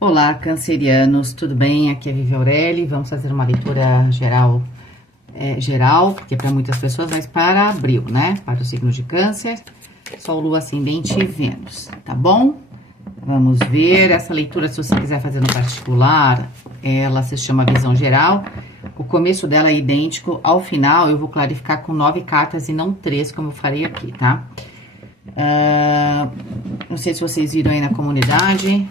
Olá, cancerianos, tudo bem? Aqui é Vivi Aureli. Vamos fazer uma leitura geral, porque é para muitas pessoas, mas para abril, né? Para o signo de Câncer, Sol, Lua, Ascendente e Vênus, tá bom? Vamos ver essa leitura, se você quiser fazer no particular, ela se chama Visão Geral. O começo dela é idêntico, ao final eu vou clarificar com 9 cartas e não 3, como eu farei aqui, tá? Não sei se vocês viram aí na comunidade.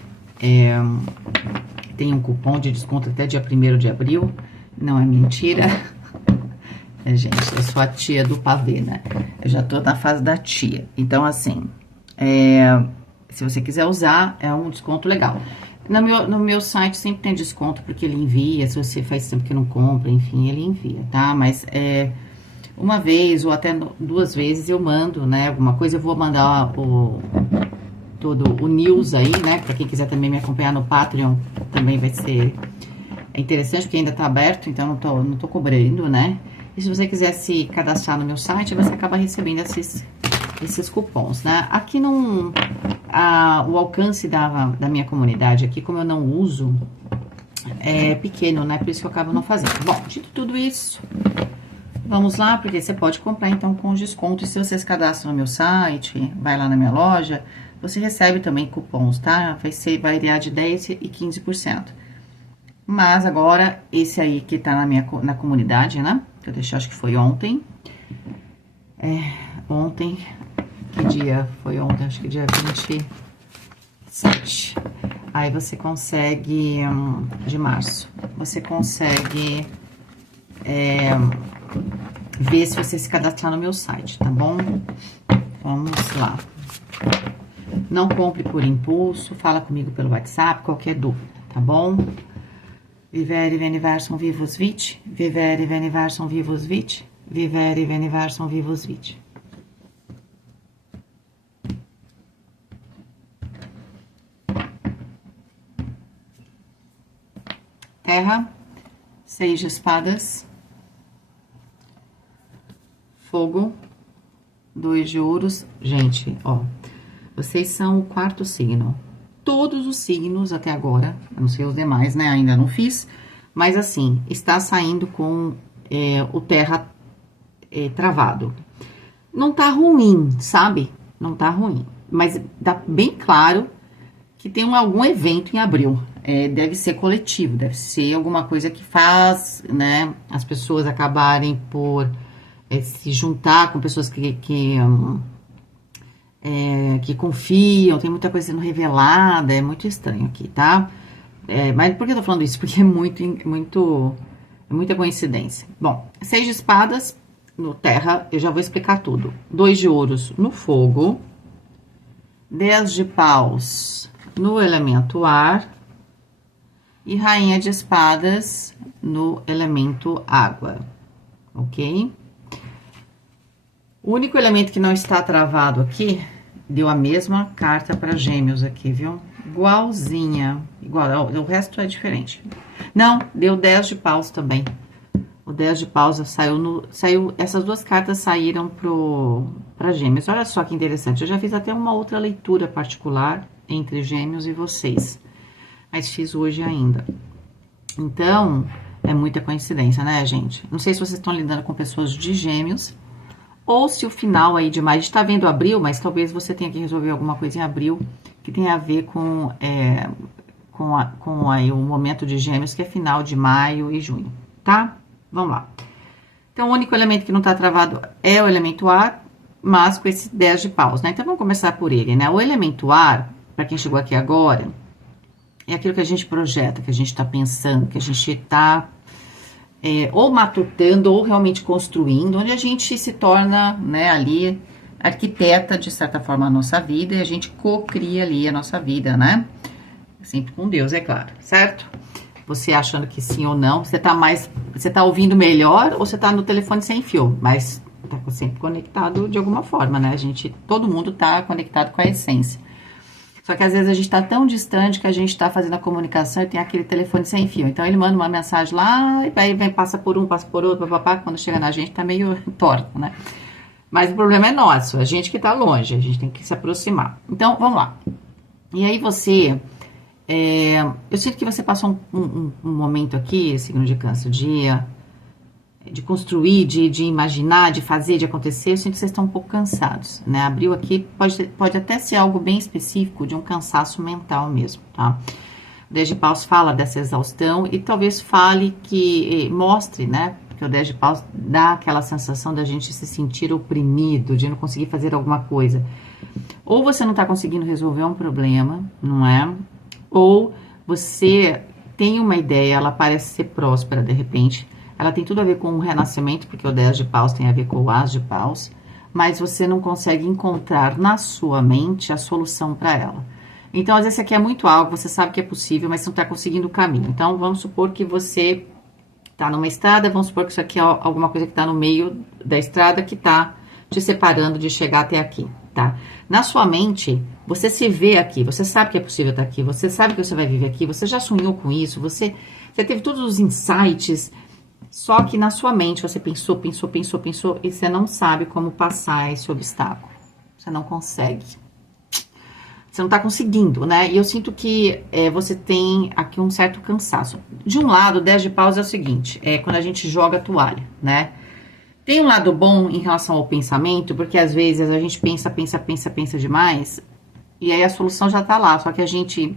Tem um cupom de desconto até dia 1º de abril. Não é mentira. Gente, eu sou a tia do pavê, né? Eu já tô na fase da tia. Então, assim, se você quiser usar, é um desconto legal. No meu site sempre tem desconto, porque ele envia. Se você faz tempo que não compra, enfim, ele envia, tá? Mas uma vez ou até 2 vezes eu mando, né? Alguma coisa, eu vou mandar todo o news aí, né? Pra quem quiser também me acompanhar no Patreon, também vai ser interessante, porque ainda tá aberto, então não tô cobrando, né? E se você quiser se cadastrar no meu site, você acaba recebendo esses cupons, né? Aqui não... o alcance da minha comunidade aqui, como eu não uso, é pequeno, né? Por isso que eu acabo não fazendo. Bom, dito tudo isso, vamos lá, porque você pode comprar, então, com desconto. E se você se cadastra no meu site, vai lá na minha loja, você recebe também cupons, tá? Vai variar de 10% e 15%. Mas agora, esse aí que tá na comunidade, né? Que eu deixei, acho que foi ontem. Ontem, que dia foi ontem? Acho que dia 27. Aí você consegue, de março, você consegue ver se você se cadastrar no meu site, tá bom? Vamos lá. Não compre por impulso, fala comigo pelo WhatsApp, qualquer dúvida, tá bom? Vivere veniversum vivus vit, vivere veniversum vivus vit, vivere veniversum vivus vit. Terra, 6 de espadas, fogo, 2 de ouros. Gente, ó, vocês são o 4º signo. Todos os signos até agora, eu não sei os demais, né? Ainda não fiz, mas assim, está saindo com o terra travado. Não tá ruim, sabe? Não tá ruim, mas dá bem claro que tem algum evento em abril. Deve ser coletivo, deve ser alguma coisa que faz, né, as pessoas acabarem por se juntar com pessoas que confiam, tem muita coisa sendo revelada, é muito estranho aqui, tá? Mas por que eu tô falando isso? Porque é muita coincidência. Bom, 6 de espadas no terra, eu já vou explicar tudo. 2 de ouros no fogo, 10 de paus no elemento ar e rainha de espadas no elemento água, ok? O único elemento que não está travado aqui, deu a mesma carta para Gêmeos aqui, viu? Igualzinha, igual, o resto é diferente. Não, deu 10 de paus também. O 10 de paus saiu, essas 2 cartas saíram para Gêmeos. Olha só que interessante, eu já fiz até uma outra leitura particular entre Gêmeos e vocês. Mas fiz hoje ainda. Então, é muita coincidência, né, gente? Não sei se vocês estão lidando com pessoas de Gêmeos, ou se o final aí de maio, a gente tá vendo abril, mas talvez você tenha que resolver alguma coisa em abril que tenha a ver com aí, o momento de Gêmeos, que é final de maio e junho, tá? Vamos lá. Então, o único elemento que não tá travado é o elemento ar, mas com esse 10 de paus, né? Então, vamos começar por ele, né? O elemento ar, para quem chegou aqui agora, é aquilo que a gente projeta, que a gente tá pensando, que a gente tá ou matutando ou realmente construindo, onde a gente se torna, né, ali arquiteta de certa forma a nossa vida e a gente cocria ali a nossa vida, né? Sempre com Deus, é claro, certo? Você achando que sim ou não, você tá ouvindo melhor ou você tá no telefone sem fio, mas tá sempre conectado de alguma forma, né? Todo mundo tá conectado com a essência. Só que às vezes a gente tá tão distante que a gente tá fazendo a comunicação e tem aquele telefone sem fio. Então ele manda uma mensagem lá, e aí passa por um, passa por outro, papapá, quando chega na gente tá meio torto, né? Mas o problema é nosso, a gente que tá longe, a gente tem que se aproximar. Então, vamos lá. E aí você Eu sinto que você passou um momento aqui, signo de câncer, de construir, de imaginar, de fazer, de acontecer. Eu sinto que vocês estão um pouco cansados, né? Abril aqui pode até ser algo bem específico de um cansaço mental mesmo, tá? O 10 de paus fala dessa exaustão e talvez fale que mostre, né? Porque o 10 de paus dá aquela sensação da gente se sentir oprimido, de não conseguir fazer alguma coisa. Ou você não está conseguindo resolver um problema, não é? Ou você tem uma ideia, ela parece ser próspera de repente, ela tem tudo a ver com o renascimento, porque o 10 de paus tem a ver com o as de paus, mas você não consegue encontrar na sua mente a solução para ela. Então, às vezes, isso aqui é muito algo, você sabe que é possível, mas você não está conseguindo o caminho. Então, vamos supor que você está numa estrada, vamos supor que isso aqui é alguma coisa que está no meio da estrada que está te separando de chegar até aqui, tá? Na sua mente, você se vê aqui, você sabe que é possível estar aqui, você sabe que você vai viver aqui, você já sonhou com isso, você teve todos os insights, só que na sua mente você pensou e você não sabe como passar esse obstáculo. Você não consegue. Você não tá conseguindo, né? E eu sinto que você tem aqui um certo cansaço. De um lado, o 10 de paus é o seguinte, quando a gente joga a toalha, né? Tem um lado bom em relação ao pensamento, porque às vezes a gente pensa demais, e aí a solução já tá lá, só que a gente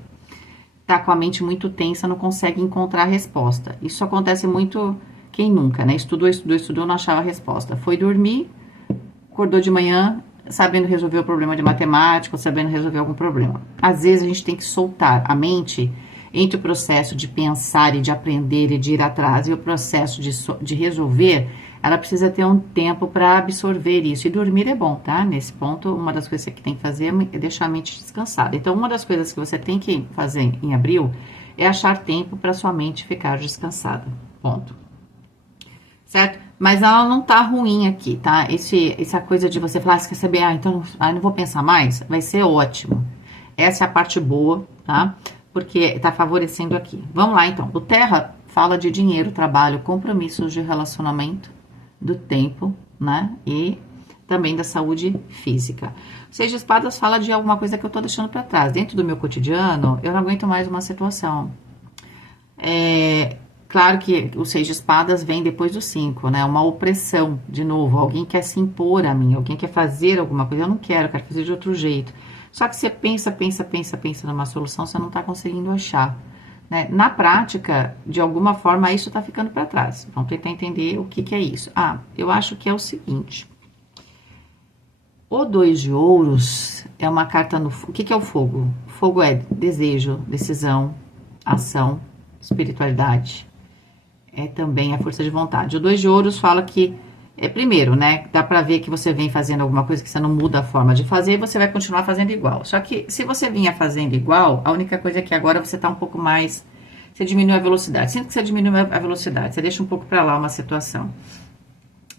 tá com a mente muito tensa, não consegue encontrar a resposta. Isso acontece muito, quem nunca, né? Estudou, não achava a resposta. Foi dormir, acordou de manhã, sabendo resolver o problema de matemática, ou sabendo resolver algum problema. Às vezes a gente tem que soltar a mente entre o processo de pensar e de aprender e de ir atrás e o processo de resolver. Ela precisa ter um tempo para absorver isso. E dormir é bom, tá? Nesse ponto, uma das coisas que você tem que fazer é deixar a mente descansada. Então, uma das coisas que você tem que fazer em abril é achar tempo para sua mente ficar descansada. Ponto. Certo? Mas ela não tá ruim aqui, tá? Essa coisa de você falar, você quer saber, então não vou pensar mais, vai ser ótimo. Essa é a parte boa, tá? Porque tá favorecendo aqui. Vamos lá, então. O Terra fala de dinheiro, trabalho, compromissos de relacionamento, do tempo, né? E também da saúde física. O 6 de espadas fala de alguma coisa que eu tô deixando para trás. Dentro do meu cotidiano, eu não aguento mais uma situação. Claro que o 6 de espadas vem depois do 5, né? Uma opressão, de novo. Alguém quer se impor a mim, alguém quer fazer alguma coisa. Eu não quero fazer de outro jeito. Só que você pensa numa solução, você não tá conseguindo achar. Né? Na prática, de alguma forma, isso tá ficando para trás. Vamos tentar entender o que é isso. Eu acho que é o seguinte. O 2 de ouros é uma carta no... O que é o fogo? Fogo é desejo, decisão, ação, espiritualidade. É também a força de vontade. O 2 de ouros fala que, primeiro, né, dá pra ver que você vem fazendo alguma coisa que você não muda a forma de fazer e você vai continuar fazendo igual. Só que se você vinha fazendo igual, a única coisa é que agora você tá um pouco mais... Você diminui a velocidade. Sempre que você diminui a velocidade, você deixa um pouco pra lá uma situação.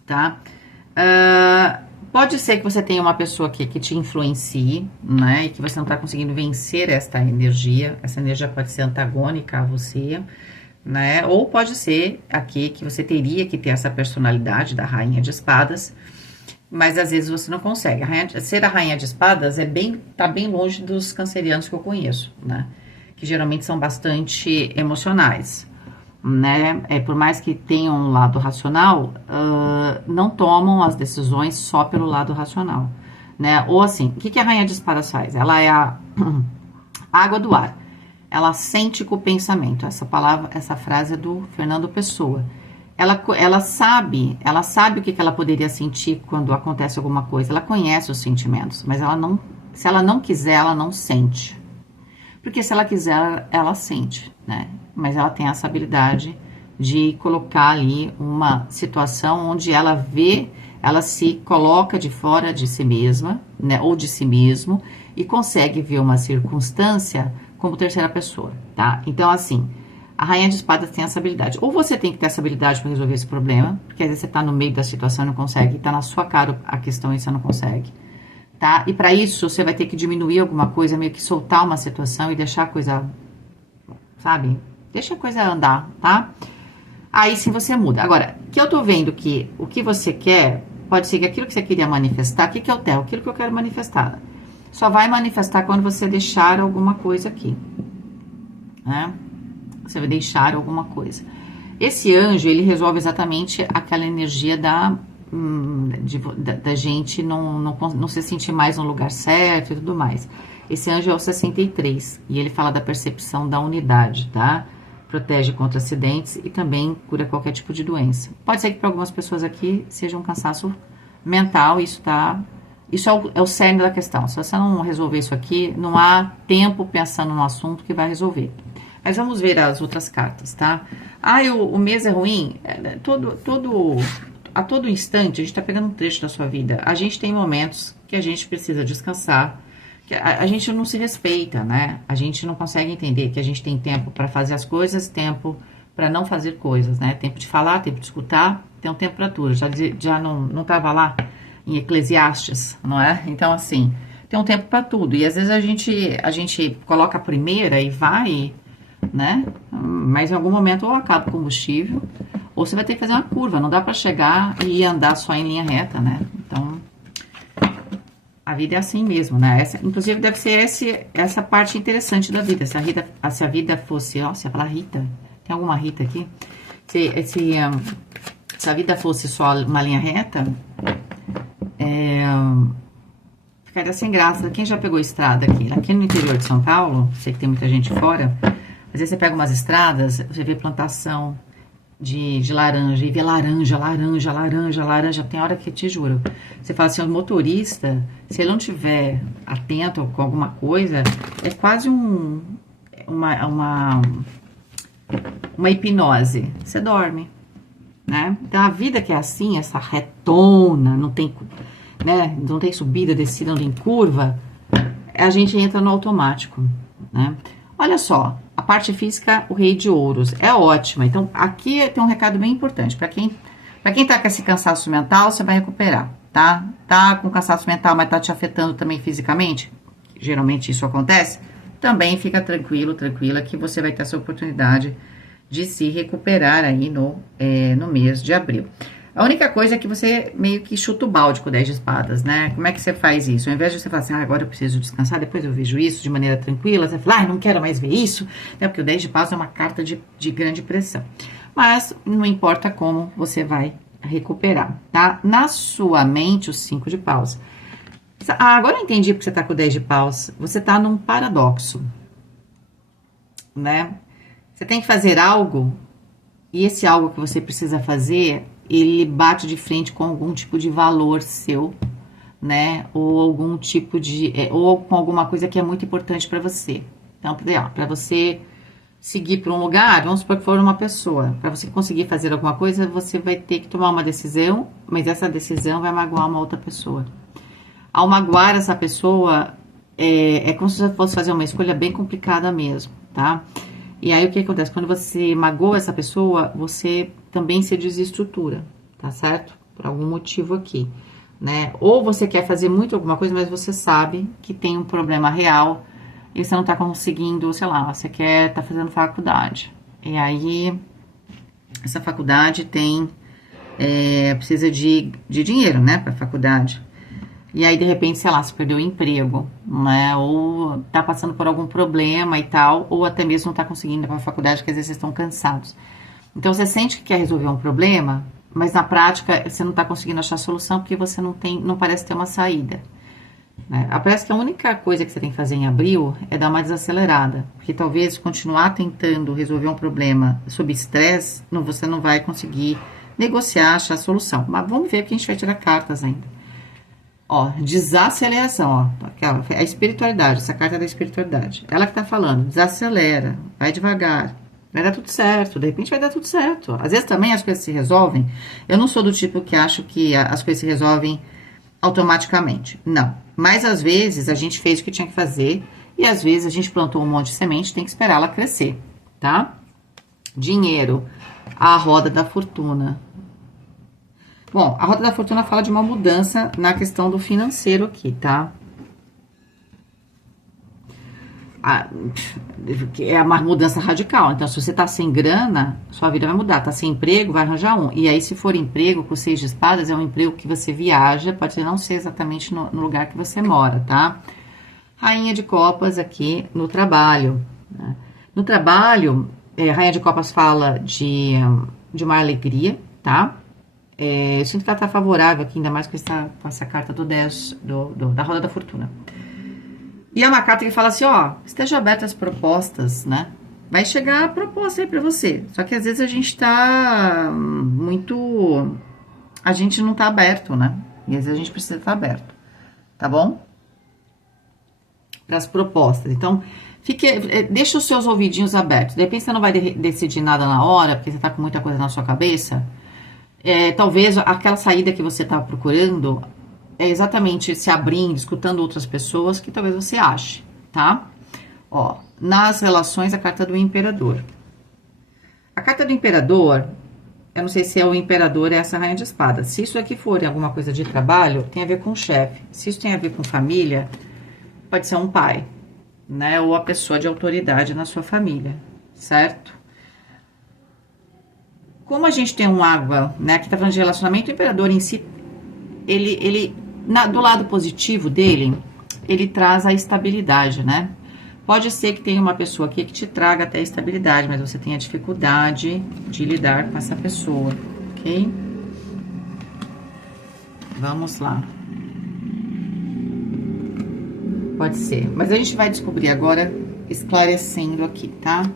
Tá? Pode ser que você tenha uma pessoa aqui que te influencie, né, e que você não tá conseguindo vencer esta energia. Essa energia pode ser antagônica a você, né? Ou pode ser aqui que você teria que ter essa personalidade da rainha de espadas, mas às vezes você não consegue. Ser a rainha de espadas tá bem longe dos cancerianos que eu conheço, né? Que geralmente são bastante emocionais, né? Por mais que tenham um lado racional, não tomam as decisões só pelo lado racional, né? Ou assim, o que a rainha de espadas faz? Ela é a água do ar. Ela sente com o pensamento. Essa frase é do Fernando Pessoa. Ela sabe o que ela poderia sentir quando acontece alguma coisa. Ela conhece os sentimentos, mas se ela não quiser, ela não sente. Porque se ela quiser, ela sente, né? Mas ela tem essa habilidade de colocar ali uma situação onde ela se coloca de fora de si mesma, né? Ou de si mesmo, e consegue ver uma circunstância como terceira pessoa, tá? Então, assim, a rainha de espadas tem essa habilidade. Ou você tem que ter essa habilidade para resolver esse problema, porque às vezes você tá no meio da situação e não consegue, tá na sua cara a questão e você não consegue, tá? E para isso, você vai ter que diminuir alguma coisa, meio que soltar uma situação e deixar a coisa, sabe? Deixa a coisa andar, tá? Aí sim você muda. Agora, que eu tô vendo que o que você quer, pode ser que aquilo que você queria manifestar, o que é o Terra? Aquilo que eu quero manifestar. Só vai manifestar quando você deixar alguma coisa aqui. né? Você vai deixar alguma coisa. Esse anjo, ele resolve exatamente aquela energia da gente não se sentir mais no lugar certo e tudo mais. Esse anjo é o 63 e ele fala da percepção da unidade, tá? Protege contra acidentes e também cura qualquer tipo de doença. Pode ser que para algumas pessoas aqui seja um cansaço mental, isso é o cerne da questão. Se você não resolver isso aqui, não há tempo pensando no assunto que vai resolver. Mas vamos ver as outras cartas, tá? O mês é ruim? A todo instante, a gente tá pegando um trecho da sua vida. A gente tem momentos que a gente precisa descansar, que a gente não se respeita, né? A gente não consegue entender que a gente tem tempo para fazer as coisas, tempo para não fazer coisas, né? Tempo de falar, tempo de escutar, tem um tempo para tudo. Já não tava lá em Eclesiastes, não é? Então, assim, tem um tempo para tudo. E às vezes a gente coloca a primeira e vai, né? Mas em algum momento ou acaba o combustível, ou você vai ter que fazer uma curva. Não dá para chegar e andar só em linha reta, né? Então, a vida é assim mesmo, né? Inclusive, deve ser essa parte interessante da vida. Se a vida fosse... Ó, você ia falar Rita. Tem alguma Rita aqui? Se a vida fosse só uma linha reta, ficaria sem graça. Quem já pegou estrada aqui? Aqui no interior de São Paulo, sei que tem muita gente fora, às vezes você pega umas estradas, você vê plantação de laranja, e vê laranja. Tem hora que, te juro, você fala assim, o motorista, se ele não tiver atento com alguma coisa, é quase uma hipnose. Você dorme, né? Então, a vida que é assim, essa retona, não tem subida, descida, não tem curva, a gente entra no automático, né? Olha só, a parte física, o rei de ouros, é ótima. Então, aqui tem um recado bem importante. Para quem tá com esse cansaço mental, você vai recuperar, tá? Tá com cansaço mental, mas tá te afetando também fisicamente? Geralmente isso acontece. Também fica tranquila, que você vai ter essa oportunidade de se recuperar aí no mês de abril. A única coisa é que você meio que chuta o balde com o 10 de espadas, né? Como é que você faz isso? Ao invés de você falar assim, agora eu preciso descansar, depois eu vejo isso de maneira tranquila, você fala, não quero mais ver isso, né? Porque o 10 de paus é uma carta de grande pressão. Mas não importa como você vai recuperar, tá? Na sua mente, o 5 de paus. Agora eu entendi porque você tá com o 10 de paus. Você tá num paradoxo, né? Você tem que fazer algo, e esse algo que você precisa fazer, ele bate de frente com algum tipo de valor seu, né? Ou algum tipo ou com alguma coisa que é muito importante para você. Então, para você seguir para um lugar, vamos supor que for uma pessoa. Para você conseguir fazer alguma coisa, você vai ter que tomar uma decisão, mas essa decisão vai magoar uma outra pessoa. Ao magoar essa pessoa, é como se você fosse fazer uma escolha bem complicada mesmo, tá? E aí, o que acontece? Quando você magoa essa pessoa, você também se desestrutura, tá certo? Por algum motivo aqui, né? Ou você quer fazer muito alguma coisa, mas você sabe que tem um problema real e você não tá conseguindo, sei lá, você tá fazendo faculdade. E aí, essa faculdade precisa de dinheiro, né, pra faculdade. E aí, de repente, sei lá, você perdeu o emprego, né? Ou tá passando por algum problema e tal, ou até mesmo não tá conseguindo ir pra faculdade, porque às vezes vocês estão cansados. Então, você sente que quer resolver um problema, mas na prática você não tá conseguindo achar solução porque você não parece ter uma saída, né? Parece que a única coisa que você tem que fazer em abril é dar uma desacelerada, porque talvez continuar tentando resolver um problema sob estresse, você não vai conseguir negociar, achar solução. Mas vamos ver que a gente vai tirar cartas ainda. Ó, desaceleração, ó. A espiritualidade, essa carta é da espiritualidade. Ela que tá falando, desacelera, vai devagar, vai dar tudo certo, de repente vai dar tudo certo. Às vezes também as coisas se resolvem. Eu não sou do tipo que acho que as coisas se resolvem automaticamente, não. Mas às vezes a gente fez o que tinha que fazer e às vezes a gente plantou um monte de semente, tem que esperar ela crescer, tá? Dinheiro, a roda da fortuna. Bom, a roda da fortuna fala de uma mudança na questão do financeiro aqui, tá? É uma mudança radical. Então, se você tá sem grana, sua vida vai mudar. Tá sem emprego, vai arranjar um. E aí, se for emprego com 6 de espadas, é um emprego que você viaja, pode não ser exatamente no lugar que você mora, tá? Rainha de copas aqui no trabalho, né? No trabalho, Rainha de Copas fala de uma alegria, tá? Eu sinto que ela tá favorável aqui, ainda mais com essa carta do 10, da Roda da Fortuna. E é uma carta que fala assim, ó, esteja aberta às propostas, né? Vai chegar a proposta aí pra você. Só que às vezes a gente tá muito... A gente não tá aberto, né? E às vezes a gente precisa estar aberto, tá bom? Para as propostas. Então, deixa os seus ouvidinhos abertos. De repente você não vai decidir nada na hora, porque você tá com muita coisa na sua cabeça. Talvez aquela saída que você tá procurando é exatamente se abrindo, escutando outras pessoas, que talvez você ache, tá? Ó, nas relações, a carta do imperador. A carta do imperador, eu não sei se é o imperador ou essa rainha de espadas. Se isso aqui for alguma coisa de trabalho, tem a ver com o chefe. Se isso tem a ver com família, pode ser um pai, né? Ou a pessoa de autoridade na sua família, certo? Como a gente tem um água, né? Aqui tá falando de relacionamento, o imperador em si, do lado positivo dele, ele traz a estabilidade, né? Pode ser que tenha uma pessoa aqui que te traga até a estabilidade, mas você tenha dificuldade de lidar com essa pessoa, ok? Vamos lá. Pode ser, mas a gente vai descobrir agora, esclarecendo aqui, tá?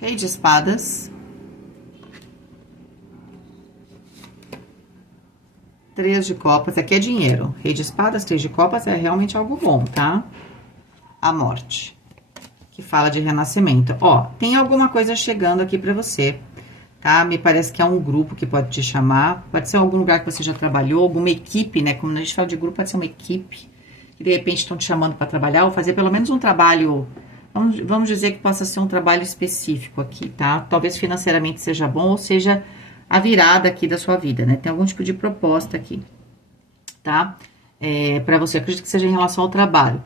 Rei de espadas. 3 de copas, aqui é dinheiro. Rei de espadas, 3 de copas é realmente algo bom, tá? A morte, que fala de renascimento. Ó, tem alguma coisa chegando aqui pra você, tá? Me parece que é um grupo que pode te chamar, pode ser algum lugar que você já trabalhou, alguma equipe, né? Como a gente fala de grupo, pode ser uma equipe que de repente estão te chamando para trabalhar, ou fazer pelo menos um trabalho, vamos dizer que possa ser um trabalho específico aqui, tá? Talvez financeiramente seja bom, ou seja a virada aqui da sua vida, né? Tem algum tipo de proposta aqui, tá? Pra você, acredito que seja em relação ao trabalho.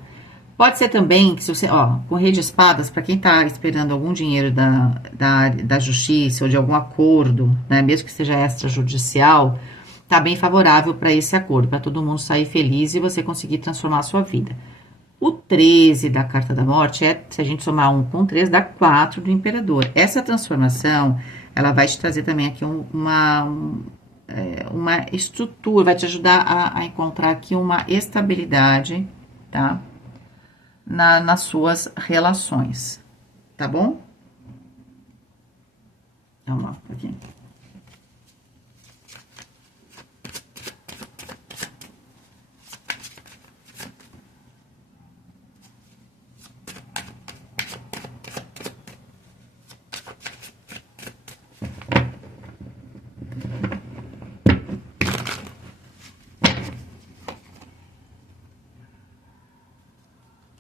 Pode ser também que se você, ó, com rei de espadas, para quem tá esperando algum dinheiro da justiça ou de algum acordo, né? Mesmo que seja extrajudicial, tá bem favorável para esse acordo, para todo mundo sair feliz e você conseguir transformar a sua vida. O 13 da carta da morte se a gente somar 1 com 3, dá 4 do imperador. Essa transformação, ela vai te trazer também aqui uma estrutura, vai te ajudar a encontrar aqui uma estabilidade, tá? Nas suas relações, tá bom? Vamos lá, aqui.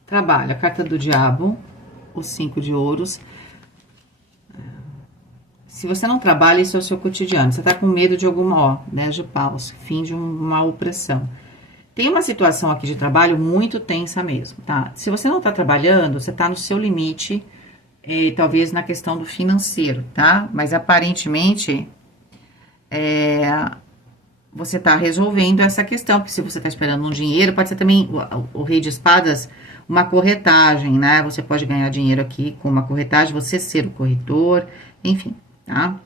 Trabalho, a carta do diabo, os 5 de ouros. Se você não trabalha, isso é o seu cotidiano. Você tá com medo de alguma, ó, 10 de paus, fim de uma opressão. Tem uma situação aqui de trabalho muito tensa mesmo, tá? Se você não tá trabalhando, você tá no seu limite, talvez na questão do financeiro, tá? Mas aparentemente, você tá resolvendo essa questão, porque se você tá esperando um dinheiro, pode ser também o rei de espadas, uma corretagem, né? Você pode ganhar dinheiro aqui com uma corretagem, você ser o corretor, enfim, tá?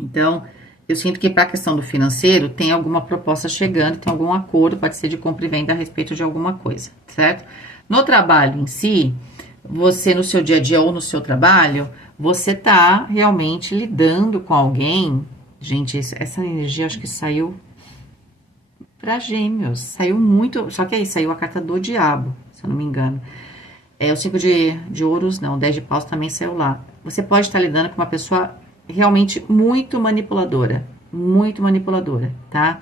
Então, eu sinto que para a questão do financeiro, tem alguma proposta chegando, tem algum acordo, pode ser de compra e venda a respeito de alguma coisa, certo? No trabalho em si, você no seu dia a dia ou no seu trabalho, você tá realmente lidando com alguém. Gente, essa energia acho que saiu para Gêmeos, saiu muito, só que aí saiu a carta do diabo, se eu não me engano. O 5 de ouros, não, 10 de paus também saiu lá. Você pode estar lidando com uma pessoa realmente muito manipuladora, tá?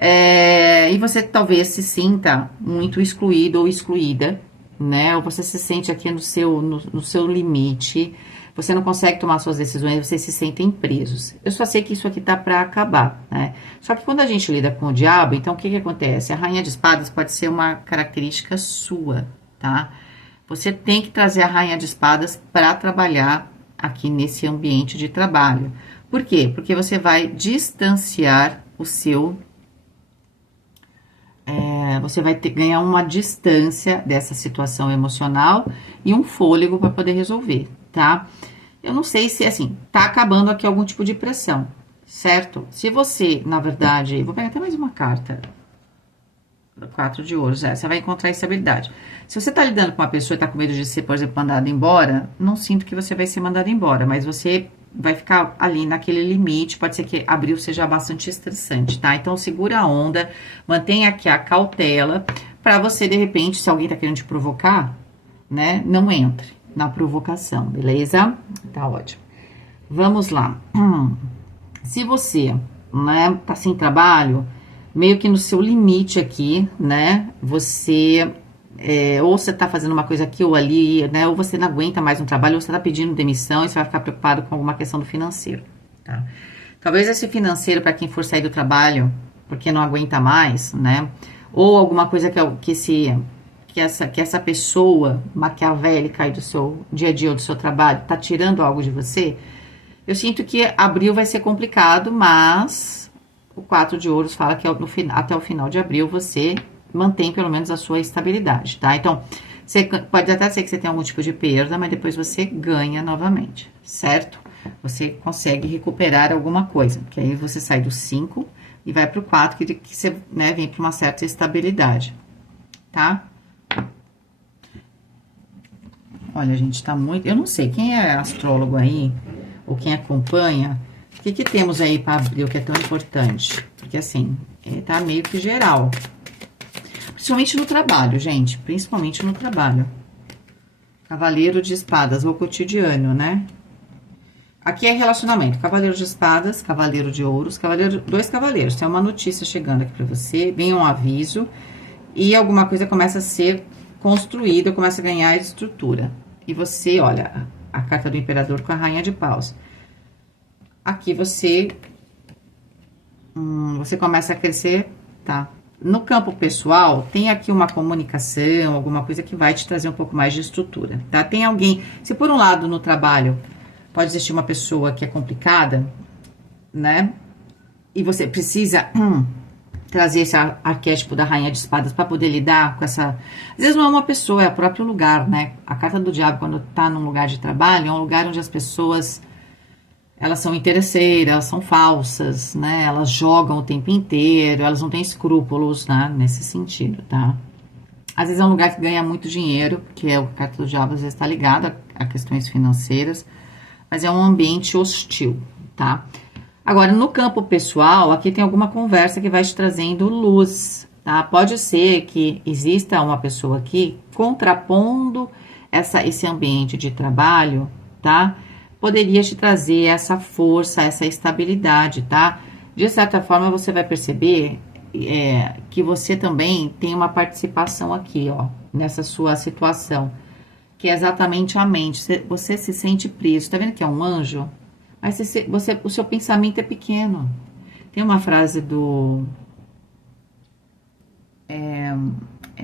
E você talvez se sinta muito excluído ou excluída, né? Ou você se sente aqui no seu limite, você não consegue tomar suas decisões, vocês se sentem presos. Eu só sei que isso aqui tá pra acabar, né? Só que quando a gente lida com o diabo, então o que acontece? A rainha de espadas pode ser uma característica sua, tá? Você tem que trazer a rainha de espadas para trabalhar aqui nesse ambiente de trabalho. Por quê? Porque você vai distanciar o seu você vai ganhar uma distância dessa situação emocional e um fôlego para poder resolver, tá? Eu não sei se, assim, tá acabando aqui algum tipo de pressão, certo? Se você, na verdade, vou pegar até mais uma carta. 4 de ouros, você vai encontrar estabilidade. Se você tá lidando com uma pessoa e tá com medo de ser, por exemplo, mandado embora, não sinto que você vai ser mandado embora, mas você vai ficar ali naquele limite, pode ser que abril seja bastante estressante, tá? Então segura a onda, mantenha aqui a cautela, pra você, de repente, se alguém tá querendo te provocar, né, não entre na provocação, beleza? Tá ótimo. Vamos lá. Se você, né, tá sem trabalho, meio que no seu limite aqui, né? Você, ou você tá fazendo uma coisa aqui ou ali, né? Ou você não aguenta mais um trabalho, ou você tá pedindo demissão e você vai ficar preocupado com alguma questão do financeiro, tá? Talvez esse financeiro, para quem for sair do trabalho, porque não aguenta mais, né? Ou alguma coisa que essa pessoa maquiavélica aí do seu dia a dia ou do seu trabalho tá tirando algo de você, eu sinto que abril vai ser complicado, mas o 4 de ouros fala que até o final de abril você mantém pelo menos a sua estabilidade, tá? Então, pode até ser que você tenha algum tipo de perda, mas depois você ganha novamente, certo? Você consegue recuperar alguma coisa, que aí você sai do 5 e vai pro 4, que você, né, vem para uma certa estabilidade, tá? Olha, gente, tá muito... Eu não sei, quem é astrólogo aí, ou quem acompanha, o que temos aí para abril que é tão importante? Porque, assim, tá meio que geral. Principalmente no trabalho, gente. Principalmente no trabalho. Cavaleiro de espadas, ou cotidiano, né? Aqui é relacionamento. Cavaleiro de espadas, cavaleiro de ouros, dois cavaleiros. Tem uma notícia chegando aqui para você, vem um aviso, e alguma coisa começa a ser construída, começa a ganhar estrutura. E você, olha, a carta do imperador com a rainha de paus. Aqui você começa a crescer, tá? No campo pessoal, tem aqui uma comunicação, alguma coisa que vai te trazer um pouco mais de estrutura, tá? Tem alguém, se por um lado no trabalho pode existir uma pessoa que é complicada, né? E você precisa trazer esse arquétipo da rainha de espadas para poder lidar com essa... Às vezes não é uma pessoa, é o próprio lugar, né? A carta do diabo, quando tá num lugar de trabalho, é um lugar onde as pessoas... Elas são interesseiras, elas são falsas, né? Elas jogam o tempo inteiro, elas não têm escrúpulos, né? Nesse sentido, tá? Às vezes é um lugar que ganha muito dinheiro, que é o carta do diabo, às vezes está ligado a questões financeiras, mas é um ambiente hostil, tá? Agora, no campo pessoal, aqui tem alguma conversa que vai te trazendo luz, tá? Pode ser que exista uma pessoa aqui contrapondo esse ambiente de trabalho, tá? Poderia te trazer essa força, essa estabilidade, tá? De certa forma, você vai perceber que você também tem uma participação aqui, ó, nessa sua situação, que é exatamente a mente. Você se sente preso, tá vendo que é um anjo? Mas o seu pensamento é pequeno. Tem uma frase do...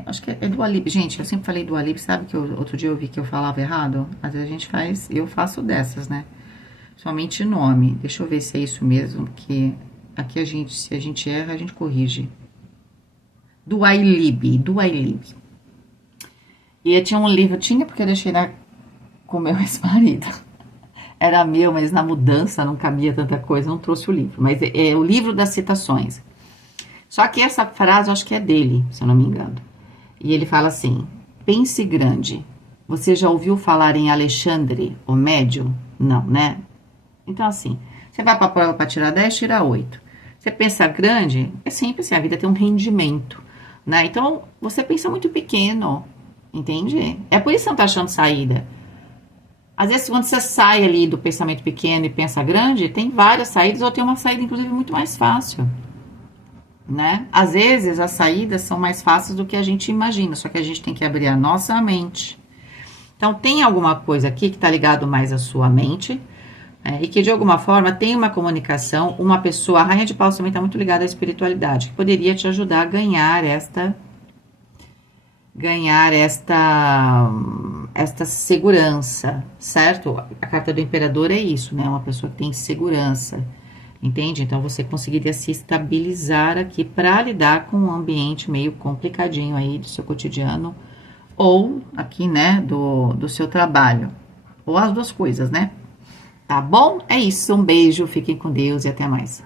acho que é do Alib. Gente, eu sempre falei do Alib, sabe que outro dia eu vi que eu falava errado? Às vezes a gente eu faço dessas, né? Somente nome. Deixa eu ver se é isso mesmo, que aqui se a gente erra, a gente corrige. Do Ailib. E tinha um livro, porque eu deixei com meu ex-marido. Era meu, mas na mudança não cabia tanta coisa, não trouxe o livro. Mas é o livro das citações. Só que essa frase, eu acho que é dele, se eu não me engano. E ele fala assim, pense grande. Você já ouviu falar em Alexandre, o médium? Não, né? Então, assim, você vai para a prova para tirar 10, tira 8. Você pensa grande, é sempre assim, a vida tem um rendimento, né? Então, você pensa muito pequeno, entende? É por isso que você não tá achando saída. Às vezes, quando você sai ali do pensamento pequeno e pensa grande, tem várias saídas, ou tem uma saída, inclusive, muito mais fácil, né? Às vezes, as saídas são mais fáceis do que a gente imagina, só que a gente tem que abrir a nossa mente. Então, tem alguma coisa aqui que tá ligado mais à sua mente, e que, de alguma forma, tem uma comunicação, uma pessoa... A rainha de paus também tá muito ligada à espiritualidade, que poderia te ajudar a ganhar esta segurança, certo? A carta do imperador é isso, né? Uma pessoa que tem segurança. entende? Então, você conseguiria se estabilizar aqui para lidar com um ambiente meio complicadinho aí do seu cotidiano, ou aqui, né, do seu trabalho, ou as duas coisas, né? Tá bom? É isso, um beijo, fiquem com Deus e até mais.